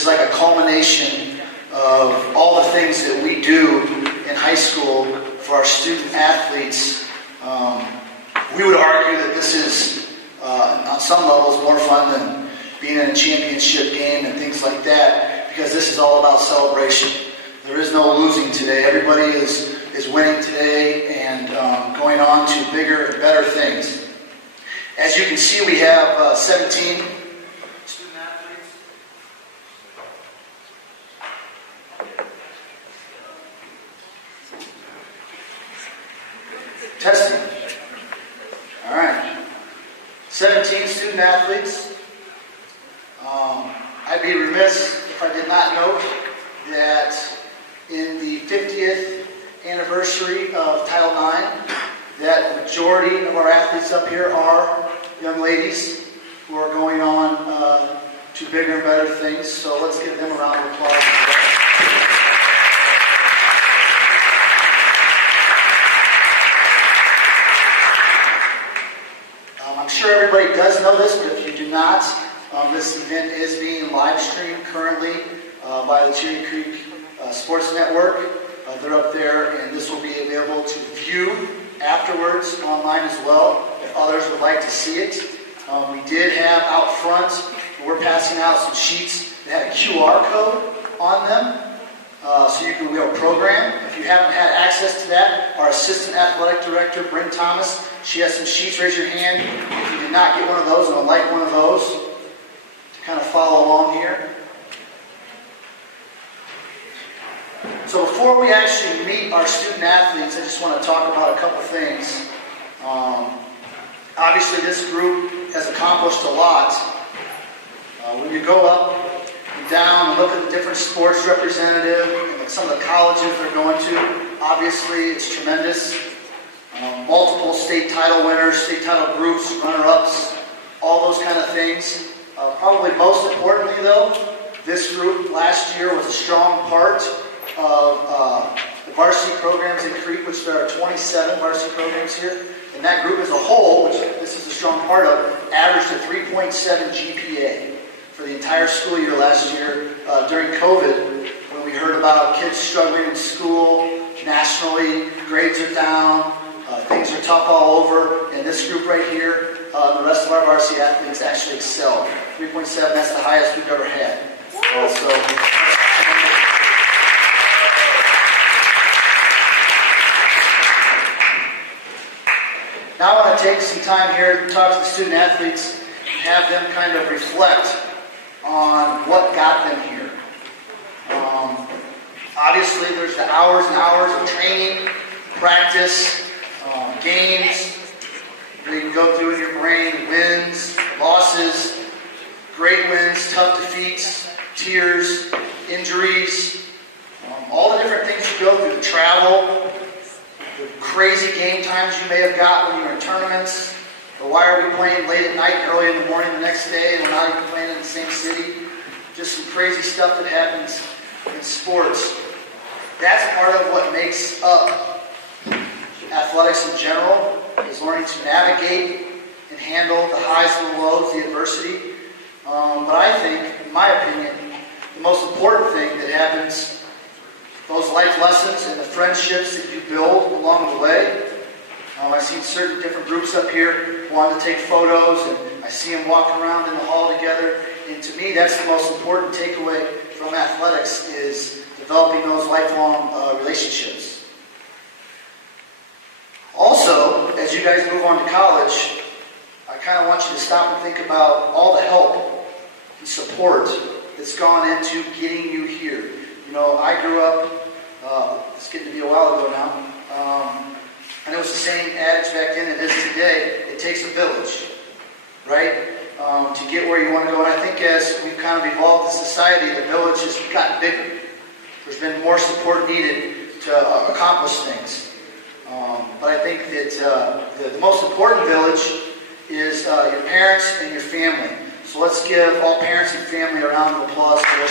is like a culmination of all the things that we do in high school for our student athletes. We would argue that this is, on some levels, more fun than being in a championship game and things like that, because this is all about celebration. There is no losing today. Everybody is winning today and going on to bigger and better things. As you can see, we have 17 student athletes. Testing. All right. 17 student athletes. I'd be remiss if I did not note that in the 50th anniversary of Title IX, that the majority of our athletes up here are young ladies who are going on to bigger and better things. So let's give them a round of applause. I'm sure everybody does know this, but if you do not, this event is being live streamed currently by the Cherry Creek Sports Network. They're up there, and this will be available to view afterwards online as well, if others would like to see it. We did have out front, we're passing out some sheets that had a QR code on them, so you can be able to program. If you haven't had access to that, our Assistant Athletic Director, Bryn Thomas, she has some sheets. Raise your hand if you did not get one of those and would like one of those to kind of follow along here. So before we actually meet our student athletes, I just want to talk about a couple things. Obviously, this group has accomplished a lot. When you go up and down and look at the different sports representative and some of the colleges they're going to, obviously it's tremendous. Multiple state title winners, state title groups, runner-ups, all those kind of things. Probably most importantly, though, this group last year was a strong part of the varsity programs in Creek, which there are 27 varsity programs here. And that group as a whole, which this is a strong part of, averaged a 3.7 GPA for the entire school year last year during COVID, when we heard about kids struggling in school nationally, grades are down, things are tough all over, and this group right here, the rest of our varsity athletes actually excelled. 3.7, that's the highest we've ever had. Now I want to take some time here to talk to the student athletes and have them kind of reflect on what got them here. Obviously, there's the hours and hours of training, practice, games. You can go through in your brain, wins, losses, great wins, tough defeats, tears, injuries, all the different things you go through, the travel, the crazy game times you may have got when you were in tournaments, or why are we playing late at night and early in the morning the next day and we're not even playing in the same city. Just some crazy stuff that happens in sports. That's part of what makes up athletics in general, is learning to navigate and handle the highs and the lows, the adversity. But I think, in my opinion, the most important thing that happens, those life lessons and the friendships that you build along the way. I've seen certain different groups up here who want to take photos, and I see them walking around in the hall together. And to me, that's the most important takeaway from athletics, is developing those lifelong relationships. Also, as you guys move on to college, I kind of want you to stop and think about all the help and support that's gone into getting you here. You know, I grew up, it's getting to be a while ago now, and it was the same adage back then it is today. It takes a village, right, to get where you want to go. And I think as we've kind of evolved as a society, the village has gotten bigger. There's been more support needed to accomplish things. But I think that the most important village is your parents and your family. So let's give all parents and family a round of applause for this.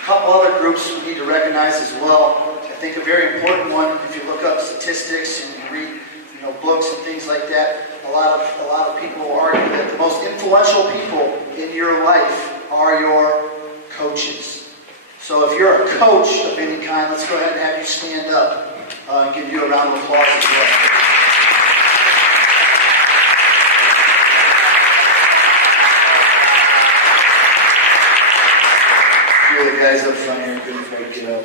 A couple other groups we need to recognize as well. I think a very important one, if you look up statistics and you read books and things like that, a lot of people argue that the most influential people in your life are your coaches. So if you're a coach of any kind, let's go ahead and have you stand up and give you a round of applause as well. The guys up front here, good if I get up.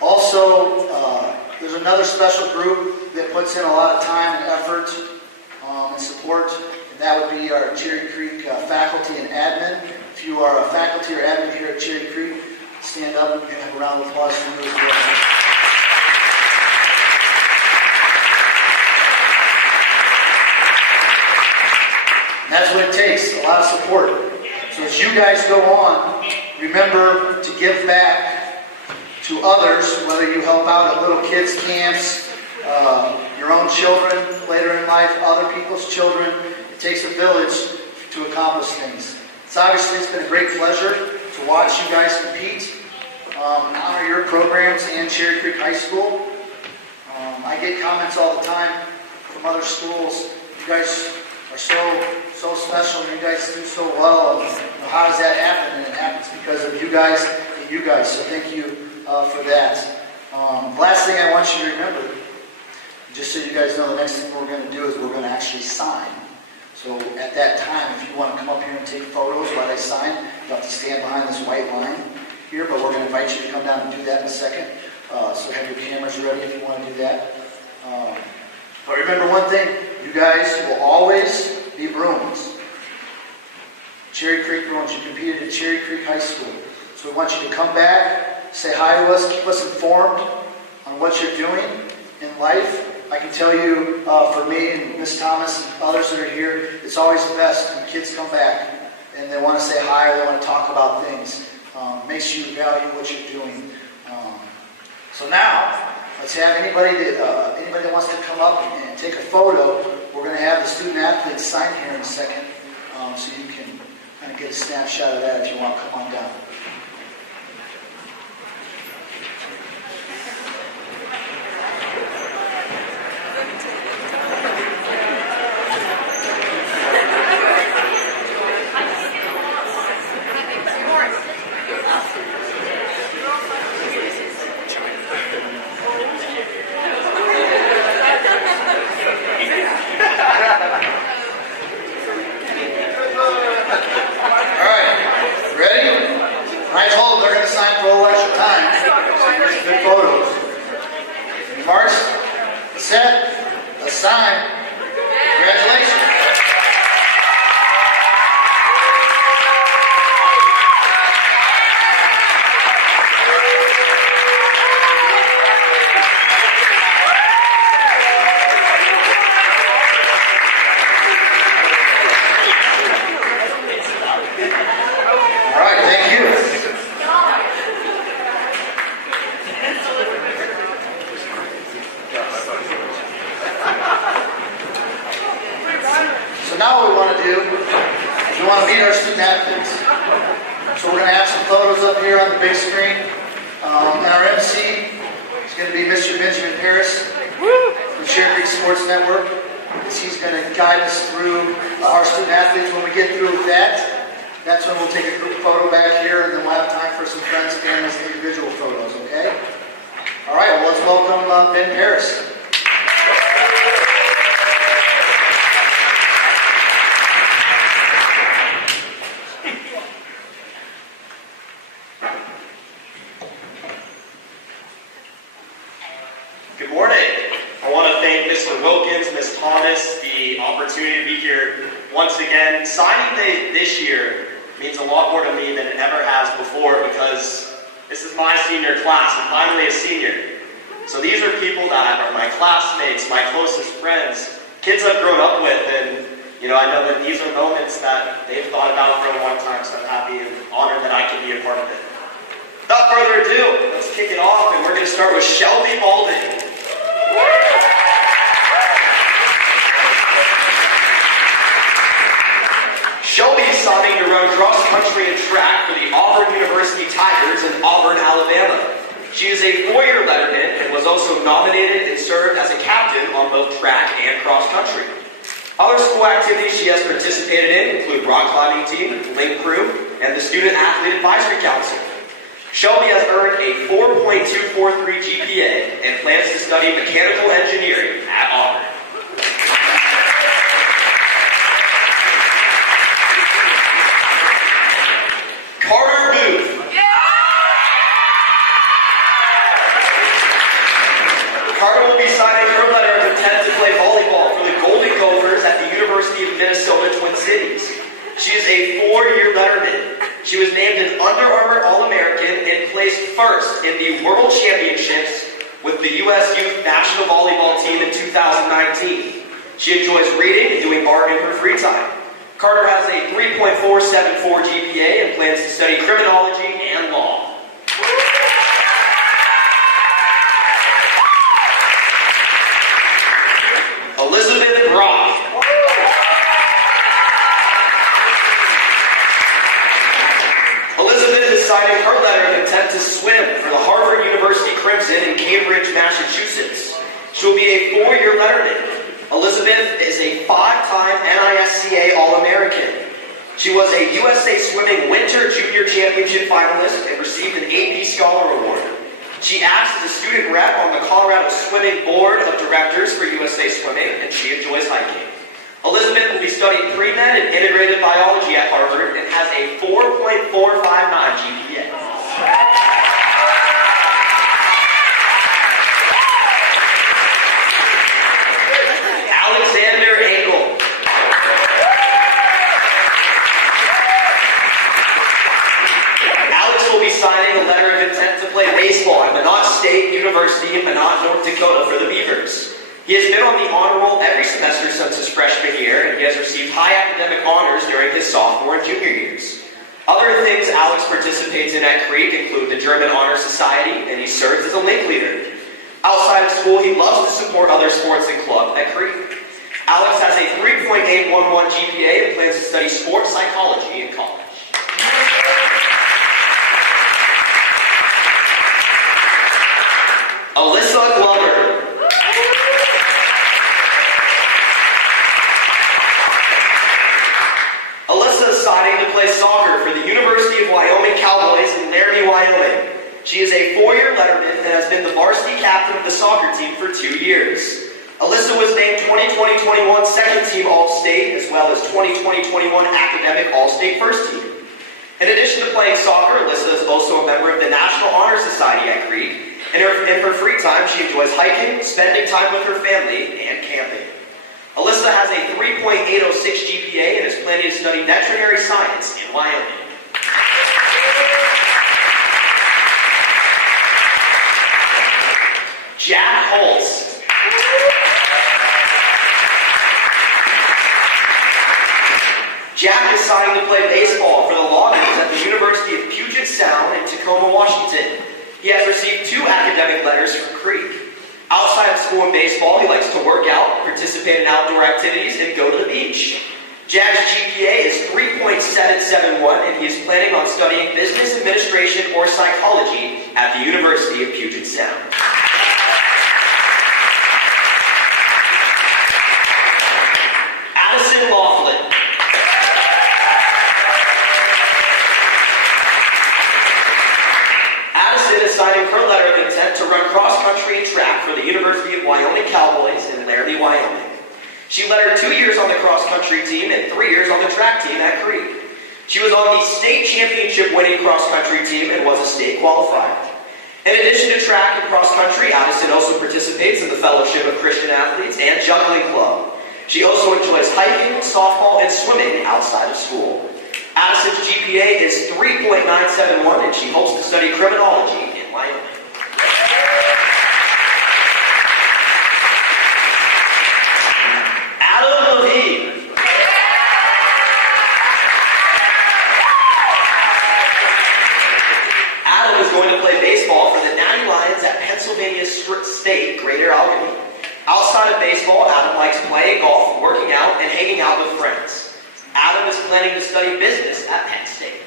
Also, there's another special group that puts in a lot of time and effort and support, and that would be our Cherry Creek faculty and admin. If you are a faculty or admin here at Cherry Creek, stand up and have a round of applause for you as well. And that's what it takes, a lot of support. So as you guys go on, remember to give back to others, whether you help out at little kids' camps, your own children later in life, other people's children. It takes a village to accomplish things. It's been a great pleasure to watch you guys compete, honor your programs and Cherry Creek High School. I get comments all the time from other schools. You guys are so special, and you guys do so well. And, how does that happen? And it happens because of you guys and you guys. So thank you for that. Last thing I want you to remember, just so you guys know, the next thing we're going to do is we're going to actually sign. So at that time, if you want to come up here and take photos while I sign, you have to stand behind this white line here. But we're going to invite you to come down and do that in a second. So have your cameras ready if you want to do that. But remember one thing, you guys will always be Bruins. Cherry Creek Bruins. You competed at Cherry Creek High School. So we want you to come back, say hi to us, keep us informed on what you're doing in life. I can tell you, for me and Miss Thomas and others that are here, it's always the best when kids come back and they want to say hi or they want to talk about things. Makes you value what you're doing. So now, let's have anybody that wants to come up and take a photo. We're going to have the student athletes sign here in a second, so you can kind of get a snapshot of that if you want. Come on down. Without further ado, let's kick it off, and we're going to start with Shelby Baldwin. Shelby is signing to run cross-country and track for the Auburn University Tigers in Auburn, Alabama. She is a four-year letterman and was also nominated and served as a captain on both track and cross country. Other school activities she has participated in include rock climbing team, link crew, and the Student Athlete Advisory Council. Shelby has earned a 4.243 GPA and plans to study mechanical engineering at Auburn. Carter Booth. Carter will be signing her letter of intent to play volleyball for the Golden Gophers at the University of Minnesota Twin Cities. She is a 4-year letterman. She was named an Under Armour All-American and placed first in the World Championships with the U.S. Youth National Volleyball Team in 2019. She enjoys reading and doing art in her free time. Carter has a 3.474 GPA and plans to study criminology and law. Elizabeth Brock. Elizabeth is signing her letter of intent to swim for the Harvard University Crimson in Cambridge, Massachusetts. She will be a 4-year letterman. Elizabeth is a 5-time NISCA All-American. She was a USA Swimming Winter Junior Championship finalist and received an AP Scholar Award. She acts as a student rep on the Colorado Swimming Board of Directors for USA Swimming, and she enjoys hiking. Elizabeth will be studying pre-med and integrated biology at Harvard and has a 4.459 GPA. Alexander Engel. Alex will be signing a letter of intent to play baseball at Minot State University in Minot, North Dakota for the Beavers. He has been on the honor roll every semester since his freshman year, and he has received high academic honors during his sophomore and junior years. Other things Alex participates in at Creek include the German Honor Society, and he serves as a link leader. Outside of school, he loves to support other sports and clubs at Creek. Alex has a 3.811 GPA and plans to study sports psychology in college. Alyssa Glover. Alyssa is signing to play soccer for the University of Wyoming Cowboys in Laramie, Wyoming. She is a 4-year letterman and has been the varsity captain of the soccer team for 2 years. Alyssa was named 2020-21 Second Team All-State as well as 2020-21 Academic All-State First Team. In addition to playing soccer, Alyssa is also a member of the National Honor Society at Creek. In her free time, she enjoys hiking, spending time with her family, and camping. Alyssa has a 3.806 GPA and is planning to study veterinary science in Wyoming. Jack Holtz. Jack is signing to play baseball for the Loggers at the University of Puget Sound in Tacoma, Washington. He has received 2 academic letters from Creek. Outside of school and baseball, he likes to work out, participate in outdoor activities, and go to the beach. Jack's GPA is 3.771, and he is planning on studying business administration or psychology at the University of Puget Sound. Addison Glover. Addison is signing her letter of intent to run cross-country and track for the University of Wyoming Cowboys in Laramie, Wyoming. She led her 2 years on the cross-country team and 3 years on the track team at Creek. She was on the state championship-winning cross-country team and was a state qualifier. In addition to track and cross-country, Addison also participates in the Fellowship of Christian Athletes and Juggling Club. She also enjoys hiking, softball, and swimming outside of school. Addison's GPA is 3.971, and she hopes to study criminology in Wyoming. Adam Levine. Adam is going to play baseball for the Natty Lions at Pennsylvania State Greater Albany. Outside of baseball, Adam likes playing golf, working out, and hanging out with friends. Adam is planning to study business at Penn State.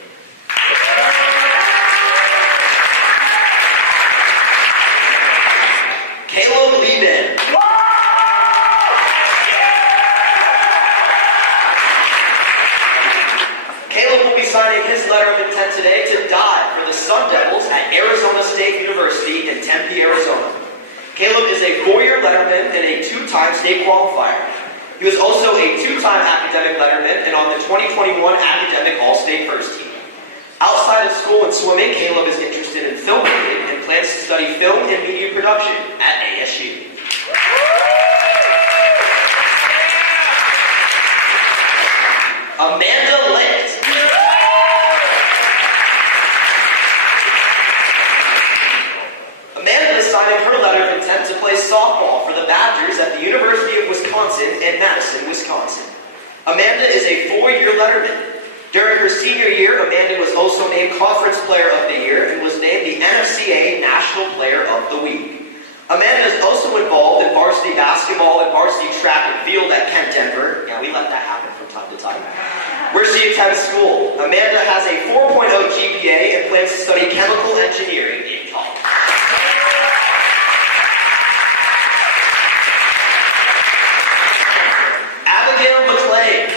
letterman and a two-time state qualifier. He was also a two-time academic letterman and on the 2021 academic all-state first team. Outside of school and swimming, Caleb is interested in filmmaking and plans to study film and media production at ASU. Amanda Licht. Amanda is signing her letter of intent to play softball for the Badgers at the University of Wisconsin in Madison, Wisconsin. Amanda is a four-year letterman. During her senior year, Amanda was also named Conference Player of the Year and was named the NFCA National Player of the Week. Amanda is also involved in varsity basketball and varsity track and field at Kent Denver. Yeah, we let that happen from time to time. Where she attends school. Amanda has a 4.0 GPA and plans to study chemical engineering in college. Abigail McClain.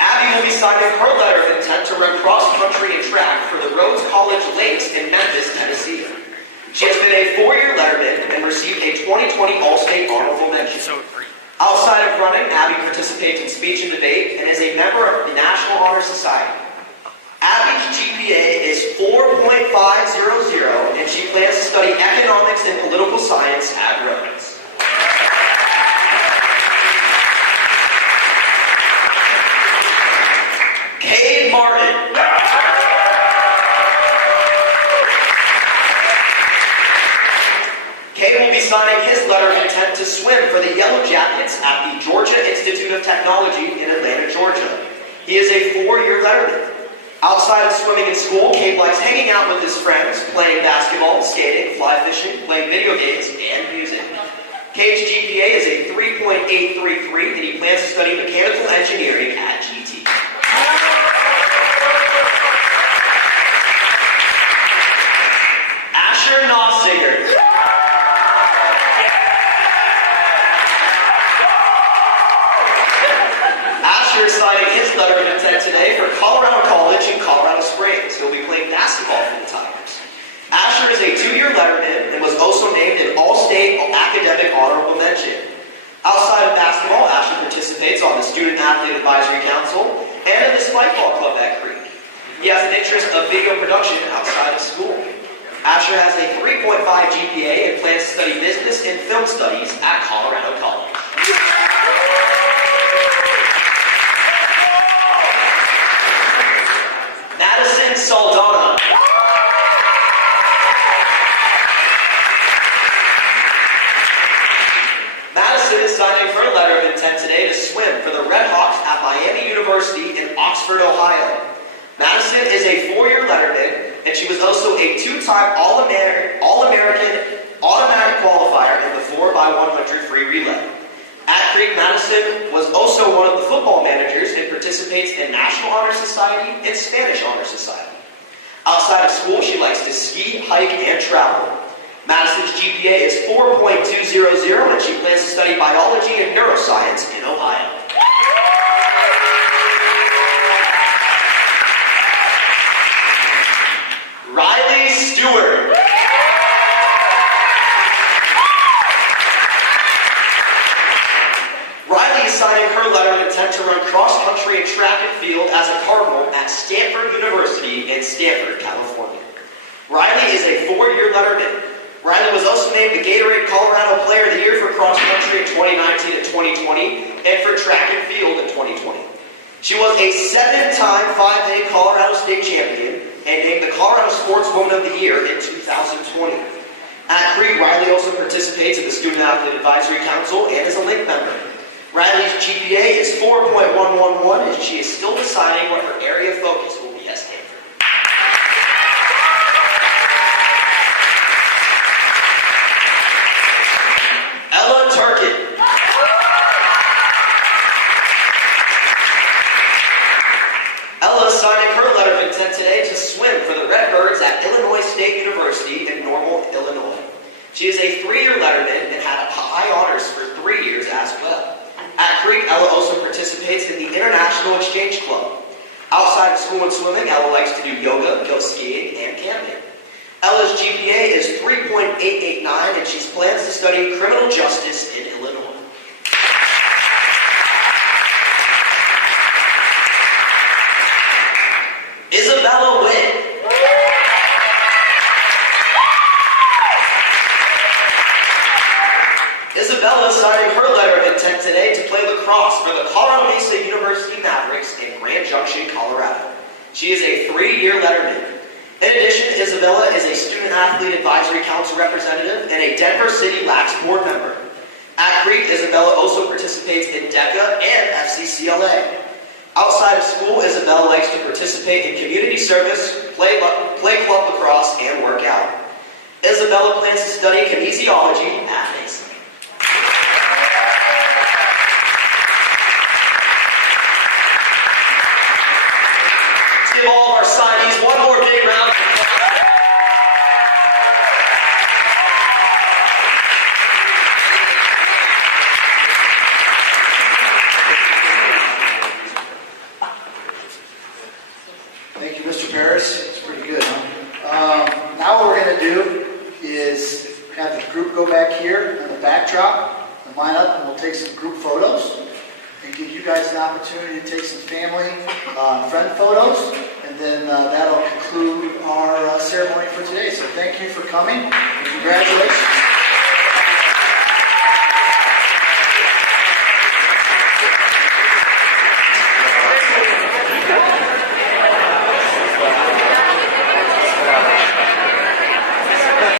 Abby will be signing her letter of intent to run cross-country and track for the Rhodes College Lakes in Memphis, Tennessee. She has been a four-year letterman and received a 2020 All-State Honorable Mention. Outside of running, Abby participates in speech and debate and is a member of the National Honor Society. Abby's GPA is 4.500 and she plans to study economics and political science at Rhodes. Cade Martin. Cade will be signing his letter of intent to swim for the Yellow Jackets at the Georgia Institute of Technology in Atlanta, Georgia. He is a four-year letterman. Outside of swimming in school, Cade likes hanging out with his friends, playing basketball, skating, fly fishing, playing video games, and music. Cade's GPA is a 3.833 and he plans to study mechanical engineering at GT. Asher Naziger. Asher is signing his letter of intent today for Colorado College in Colorado Springs. He'll be playing basketball for the Tigers. Asher is a two-year letterman and was also named an All-State Academic Honorable Mention. Outside of basketball, Asher participates on the Student Athlete Advisory Council and in the Spike Ball Club at Creek. He has an interest of video production outside of school. Asher has a 3.5 GPA and plans to study business and film studies at Colorado College. Madison Saldana. Madison is signing her letter of intent today to swim for the Red Hawks at Miami University in Oxford, Ohio. Madison is a four-year letterman, and she was also a two-time All-American automatic qualifier in the 4x100 free relay. At Creek, Madison was also one of the football managers and participates in National Honor Society and Spanish Honor Society. Outside of school, she likes to ski, hike, and travel. Madison's GPA is 4.200 and she plans to study biology and neuroscience in Ohio. Riley Stewart. Riley is signing her letter of intent to run cross-country and track and field as a Cardinal at Stanford University in Stanford, California. Riley is a four-year letterman. Riley was also named the Gatorade Colorado Player of the Year for cross-country in 2019 and 2020 and for track and field in 2020. She was a seven-time 5A Colorado State Champion and named the Colorado Sportswoman of the Year in 2020. At Creek, Riley also participates in the Student Athlete Advisory Council and is a Link member. Riley's GPA is 4.111 and she is still deciding what her area of focus will be at Stanford. Ella Turkin. Ella is signing her letter of intent today to swim for the Redbirds at Illinois State University in Normal, Illinois. She is a three-year letterman and had high honors for 3 years as well. At Creek, Ella also participates in the International Exchange Club. Outside of school and swimming, Ella likes to do yoga, go skiing, and camping. Ella's GPA is 3.889, and she plans to study criminal justice in Illinois. Isabella Win. Isabella is signing her letter of intent today to play lacrosse for the Colorado Mesa University Mavericks in Grand Junction, Colorado. She is a 3-year letterman. In addition, Isabella is a Student Athlete Advisory Council representative and a Denver City Lax board member. At Creek, Isabella also participates in DECA and FCCLA. Outside of school, Isabella likes to participate in community service, play club lacrosse, and work out. Isabella plans to study kinesiology at Mesa. Let's give all of our signees one more big round of applause. Thank you, Mr. Paris. It's pretty good, huh? Now what we're going to do is have the group go back here on the backdrop and line up, and we'll take some group photos and give you guys an opportunity to take some family and friend photos, and then that'll conclude our ceremony for today. So thank you for coming, and congratulations.